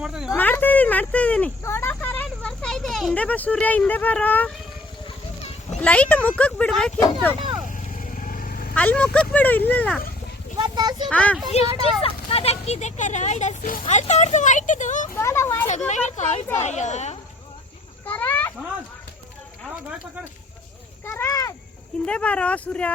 ಮಾಡ್ತಾ ಇದೀನಿ ಹಿಂದೆ ಬಾ ಸೂರ್ಯ, ಹಿಂದೆ ಬಾರ. ಲೈಟ್ ಮುಖಕ್ಕೆ ಬಿಡ್ಬೇಕಿತ್ತು, ಅಲ್ಲಿ ಮುಖಕ್ಕೆ ಬಿಡು. ಇಲ್ಲಲ್ಲ ಹಿಂದೆ ಬಾರೋ ಸೂರ್ಯ.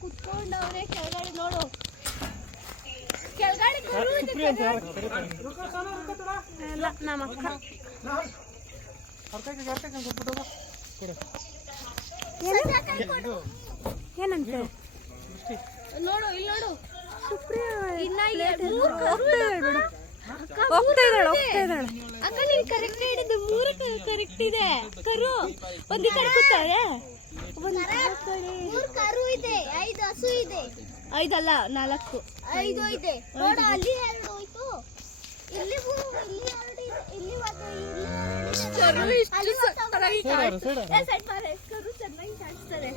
ಕುತ್ಕೊಂಡವ್ರೆ ಕೆಳಗಡೆ ನೋಡು, ಕೆಳಗಡೆ ನಮ್ಮ ಅಕ್ಕ. ಏನಂತೆ ನೋಡು, ಇಲ್ಲಿ ನೋಡು. ಹೋಗ್ತಾ ಇದ್ದಾಳೆ ಅಕ್ಕ. ನೀನ್ ಕರೆಕ್ಟ್ ಹಿಡಿದು 3 ಕರೆಕ್ಟ್ ಇದೆ. ಕರು ಒಂದಿ ಕಡೆ ಕೂತಾಳೆ. 3 ಕರು ಇದೆ, 5 ಹಸು ಇದೆ. 5 ಅಲ್ಲ 4, 5 ಇದೆ ನೋಡು. ಅಲ್ಲಿ 2 ಹೋಯ್ತು, ಇಲ್ಲಿ 2 ಇಲ್ಲಿ 2 ಇದೆ, ಇಲ್ಲಿ 1 ಕರು ಚೆನ್ನಾಗಿ ಕಾಣಿಸ್ತಾರೆ.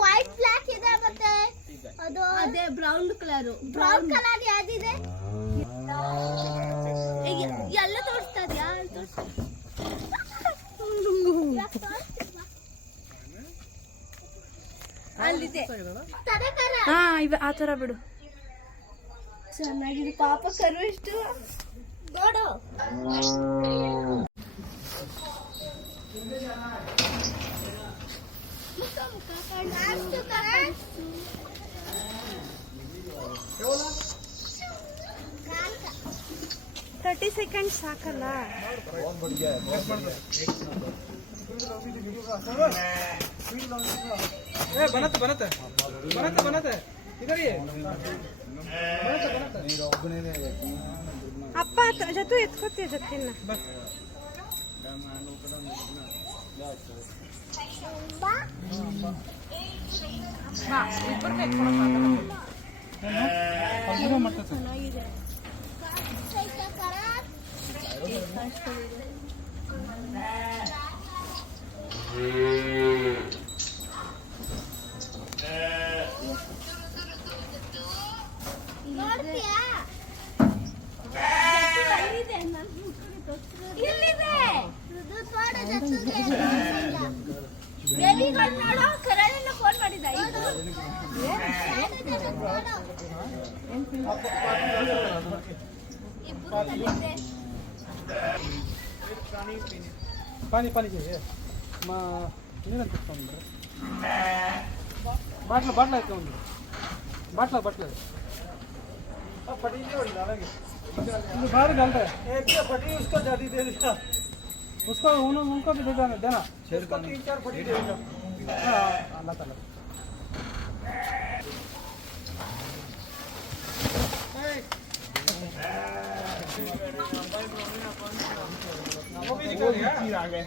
ವೈಟ್ ಬ್ಲಾಕ್ ಇದೆ, ಮತ್ತೆ ಅದು ಅದೇ ಬ್ರೌನ್ ಕಲರ್ ಯಾವ್ದಿದೆ ಎಲ್ಲ ತೋರಿಸ್ತಾ ಇದೆಯಾ? ಅಲ್ಲಿದೆ ಆ ತರ ಬಿಡು. ಚೆನ್ನಾಗಿದೆ ಪಾಪ ಕರು. ಎಷ್ಟು ನೋಡು. ಥರ್ಟಿ ಸೆಕೆಂಡ್ಸ್ ಸಾಕಲ್ಲ. ಅಪ್ಪ ಜೊತೆ ಎತ್ಕೋತೀಯ ಜೊತೆನ. ಫೋನ್ ಮಾಡಿದ पानी पानी चाहिए बाटला बाटला बाटला बाटला फटी बाहर डाल रहा है फटी उसको ज्यादा दे दिया उसको उनको भी दे देना 3-4 फटी दे देना अल्लाह ताला वो भी निकल गया।